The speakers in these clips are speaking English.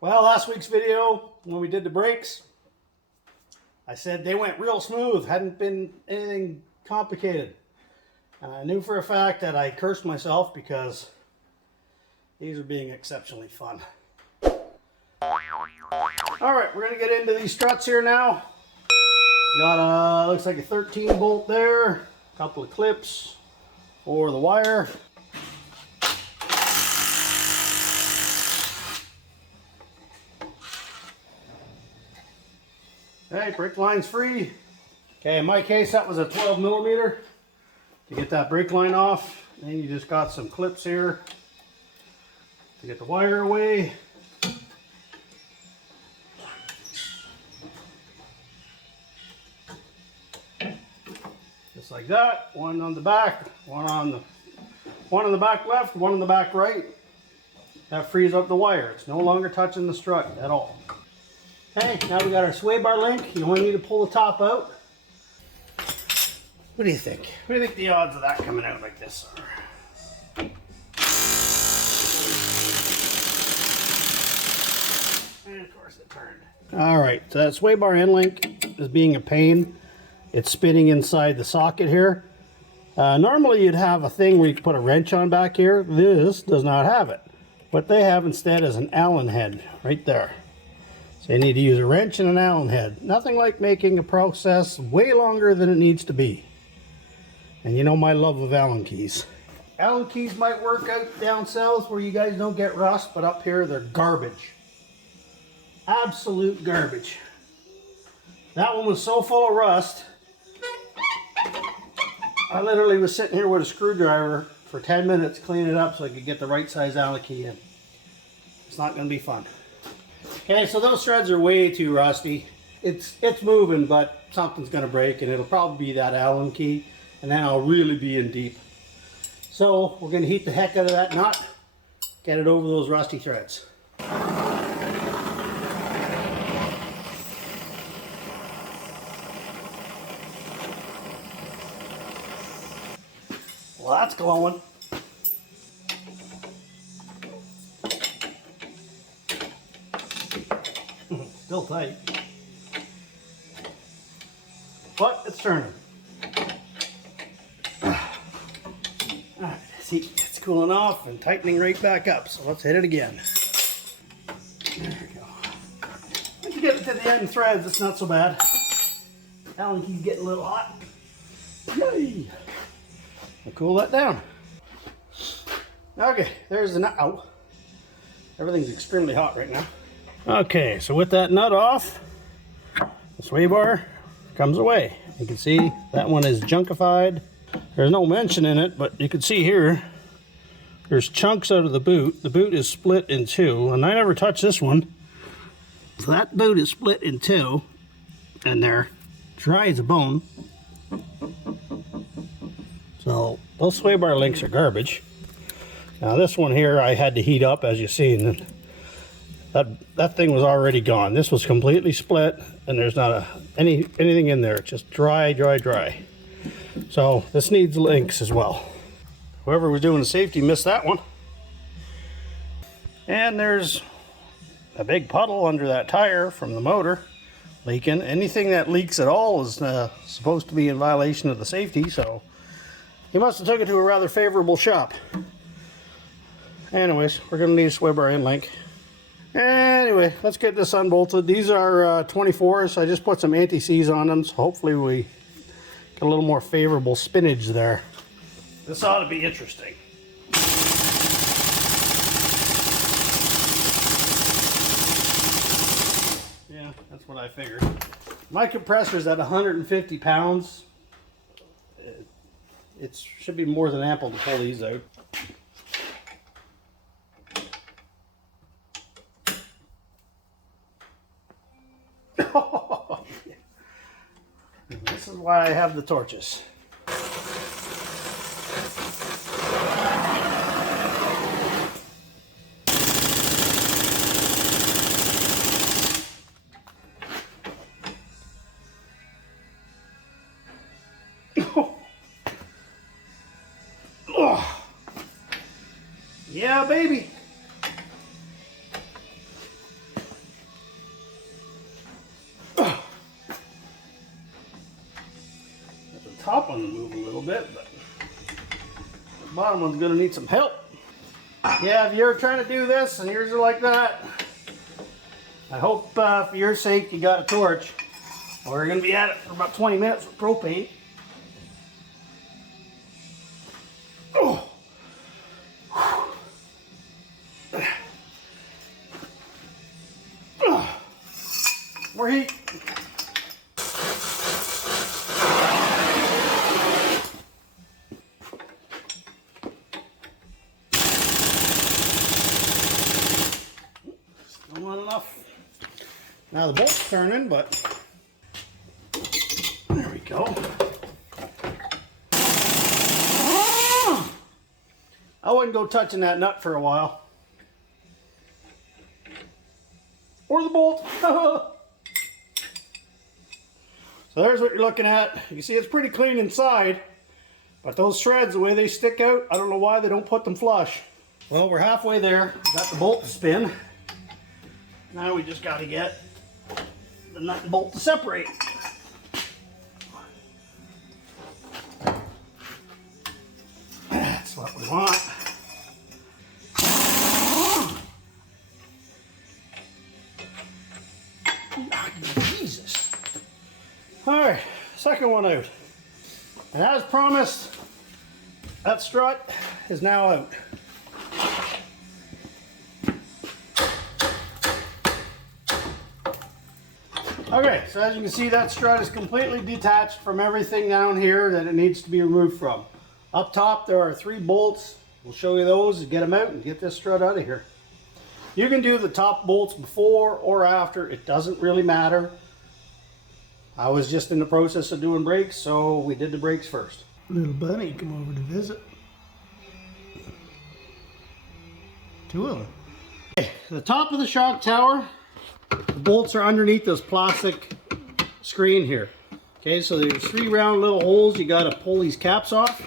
Well, last week's video, when we did the brakes, I said they went real smooth, hadn't been anything complicated. And I knew for a fact that I cursed myself because these are being exceptionally fun. Alright, we're going to get into these struts here now. Got a, looks like a 13 bolt there, a couple of clips for the wire. Okay, brake line's free. Okay, in my case that was a 12 millimeter to get that brake line off. Then you just got some clips here to get the wire away. Just like that. One on the back, one on the back left, one on the back right. That frees up the wire. It's no longer touching the strut at all. Okay, now we got our sway bar link. You only need to pull the top out. What do you think? What do you think the odds of that coming out like this are? And of course it turned. Alright, so that sway bar end link is being a pain. It's spinning inside the socket here. Normally you'd have a thing where you could put a wrench on back here. This does not have it. What they have instead is an Allen head right there. So you need to use a wrench and an Allen head. Nothing like making a process way longer than it needs to be. And you know my love of Allen keys. Allen keys might work out down south where you guys don't get rust, but up here they're garbage. Absolute garbage. That one was so full of rust, I literally was sitting here with a screwdriver for 10 minutes cleaning it up so I could get the right size Allen key in. It's not going to be fun. Okay, so those threads are way too rusty. It's moving, but something's going to break, and it'll probably be that Allen key, and then I'll really be in deep. So we're going to heat the heck out of that nut, get it over those rusty threads. Well, that's glowing. Still tight. But it's turning. Alright, see, it's cooling off and tightening right back up. So let's hit it again. There we go. Once you get it to the end threads, it's not so bad. Allen key's getting a little hot. Yay! We'll cool that down. Okay, there's the nut. Ow. Everything's extremely hot right now. Okay, so with that nut off, the sway bar comes away. You can see that one is junkified. There's no mention in it, but you can see here, there's chunks out of the boot. The boot is split in two, and I never touched this one. So that boot is split in two, and they're dry as a bone. So those sway bar links are garbage. Now this one here I had to heat up, as you see, and that thing was already gone. This was completely split, and there's not anything in there. It's just dry. So this needs links as well. Whoever was doing the safety missed that one. And there's a big puddle under that tire from the motor leaking. Anything that leaks at all is supposed to be in violation of the safety, so he must have took it to a rather favorable shop. Anyways, we're going to need a sway bar end link. Anyway, let's get this unbolted. These are 24s. I just put some anti-seize on them, so hopefully we get a little more favorable spinnage there. This ought to be interesting. Yeah, that's what I figured. My compressor's at 150 pounds. It should be more than ample to pull these out. This is why I have the torches. Yeah, baby. top one to move a little bit, but the bottom one's gonna need some help. Yeah, if you're trying to do this and yours are like that, I hope for your sake you got a torch. We're gonna be at it for about 20 minutes with propane. Oh. More heat. Still not enough. Now the bolt's turning, but there we go. I wouldn't go touching that nut for a while. Or the bolt. So there's what you're looking at. You can see it's pretty clean inside, but those shreds, the way they stick out, I don't know why they don't put them flush. Well, we're halfway there. We got the bolt to spin. Now we just got to get the nut and bolt to separate. That's what we want. Jesus. Alright, second one out. And as promised, that strut is now out. Okay, so as you can see, that strut is completely detached from everything down here that it needs to be removed from. Up top, there are 3 bolts. We'll show you those and get them out and get this strut out of here. You can do the top bolts before or after. It doesn't really matter. I was just in the process of doing brakes, so we did the brakes first. Little bunny come over to visit. 2 of them. Okay, the top of the shock tower, the bolts are underneath this plastic screen here. Okay, so there's 3 round little holes. You got to pull these caps off.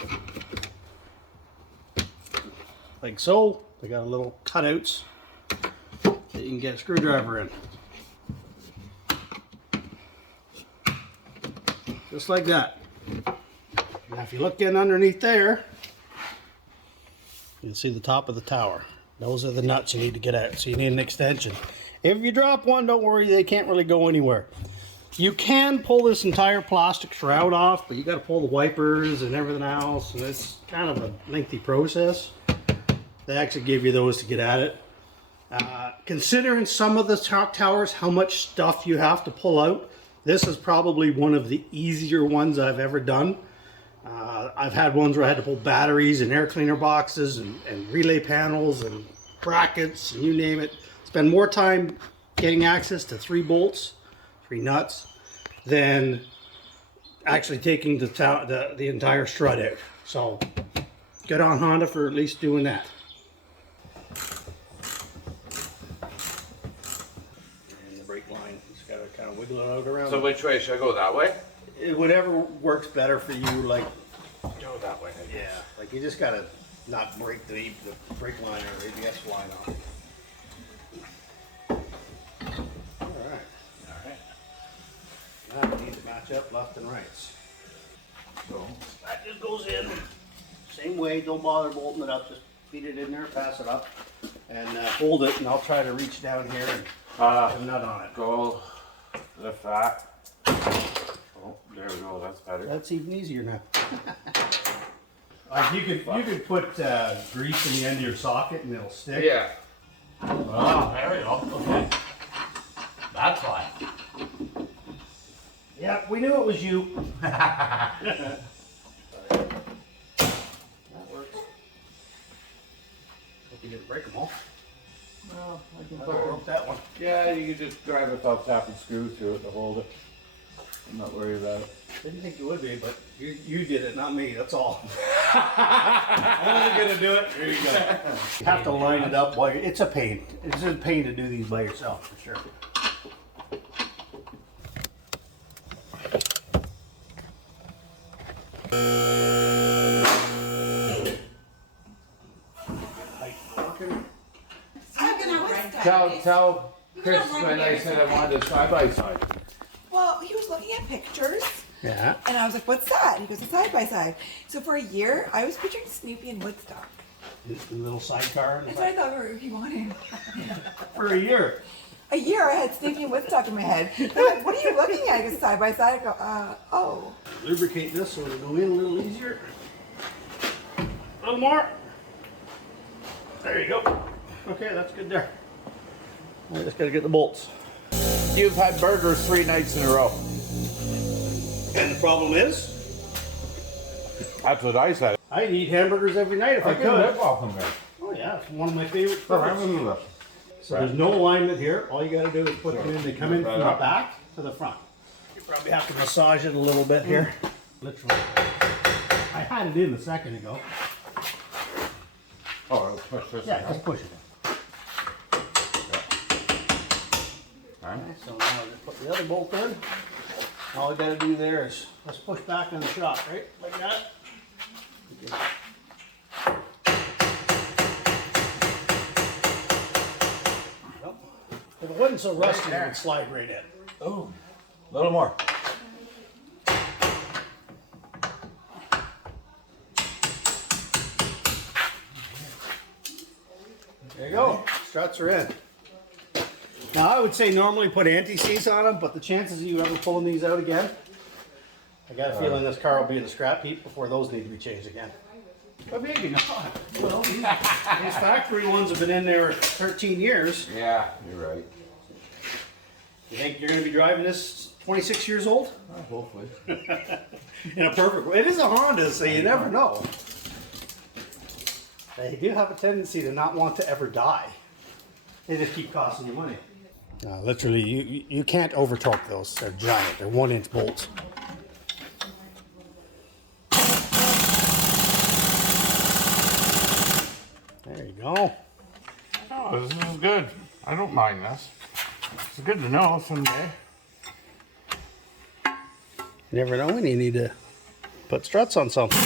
Like so. They got a little cutouts that you can get a screwdriver in. Just like that. Now if you look in underneath there, you can see the top of the tower. Those are the nuts you need to get out, so you need an extension. If you drop one, don't worry, they can't really go anywhere. You can pull this entire plastic shroud off, but you got to pull the wipers and everything else, and it's kind of a lengthy process. They actually give you those to get at it. Considering some of the shock towers, how much stuff you have to pull out, this is probably one of the easier ones I've ever done. I've had ones where I had to pull batteries and air cleaner boxes and relay panels and brackets and you name it. Spend more time getting access to 3 bolts, 3 nuts, than actually taking the entire strut out. So good on Honda for at least doing that. And the brake line, just gotta kind of wiggle it out around. So which way should I go? That way? Whatever works better for you. Like Go that way. yeah, like you just gotta not break the brake line or ABS line off. Alright. Now we need to match up left and right. So that just goes in. Same way, don't bother bolting it up, just feed it in there, pass it up, and hold it, and I'll try to reach down here and put a nut on it. Go lift that. Oh, there we go, that's better. That's even easier now. Like you could put grease in the end of your socket and it'll stick. Yeah. Oh, there we go. Okay. That's why. Yeah, we knew it was you. That works. Hope you didn't break them all. Well, I can Broke that one. Yeah, you can just drive a thumb tap and screw through it to hold it. I'm not worried about it. Didn't think you would be, but you did it, not me. That's all. I wasn't gonna do it. Here you go. You have to line it up while it's a pain. It's a pain to do these by yourself for sure. Tell Chris when I said I wanted a side by side. Well, he was looking at pictures, Yeah. And I was like, what's that? He goes, a side-by-side. So for a year, I was picturing Snoopy in Woodstock. A little sidecar. That's what I thought he wanted. For a year. A year, I had Snoopy and Woodstock in my head. I'm like, what are you looking at? He goes, side-by-side. I go, oh. Lubricate this so it'll go in a little easier. A little more. There you go. Okay, that's good there. I just gotta get the bolts. You've had burgers 3 nights in a row. And the problem is, That's what I said. I'd eat hamburgers every night if I could. off them there. Oh yeah, it's one of my favorite foods. So there's no alignment here. All you gotta do is put them in. They come in from the back to the front. You probably have to massage it a little bit here. Literally. I had it in a second ago. Oh, let's push this. Yeah, just push it in. Alright. So now I just put the other bolt in. All I gotta do there is let's push back on the shop, right? Like that. Yep. If it wasn't so rusty, it would slide right in. Oh, a little more. There you go. Struts are in. Now I would say normally put anti-seize on them, but the chances of you ever pulling these out again, I got a feeling this car will be in the scrap heap before those need to be changed again. But maybe not. Well, these factory ones have been in there 13 years. Yeah, you're right. You think you're going to be driving this 26 years old? Hopefully. In a perfect way. It is a Honda, so you never know. They do have a tendency to not want to ever die. They just keep costing you money. Literally, you can't over torque those. They're giant. They're 1-inch bolts. There you go. Oh, this is good. I don't mind this. It's good to know someday. You never know when you need to put struts on something.